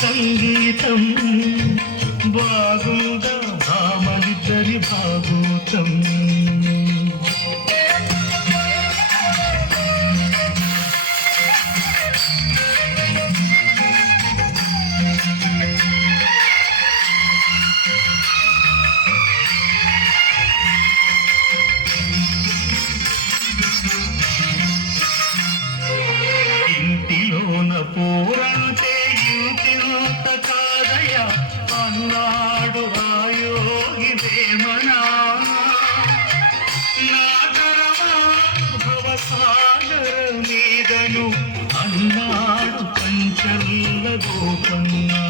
సంగీతం బాగుందా భామలిద్దరి భాగోతం ఇంటిలోన పోరంటే ఇంటింత కాదయ అన్నాడు రాయోగి వేమనా నా తరమా భవసాగర మీదను అన్నాడు పంచల్ల గోపన్నా